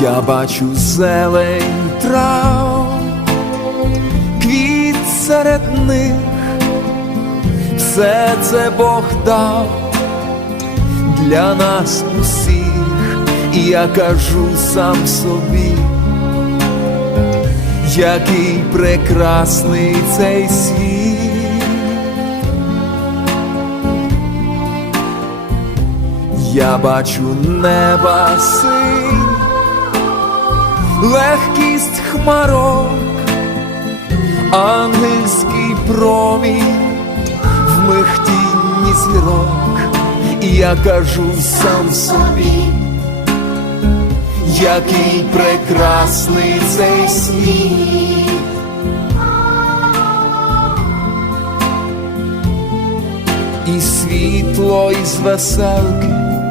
Я бачу зелень трав, квіт серед них, все це Бог дав для нас усіх, і я кажу сам собі, який прекрасний цей світ. Я бачу неба синь, легкість хмарок, ангельський промінь в михтінні зірок, і я кажу сам собі, який прекрасний цей світ. І світло із веселки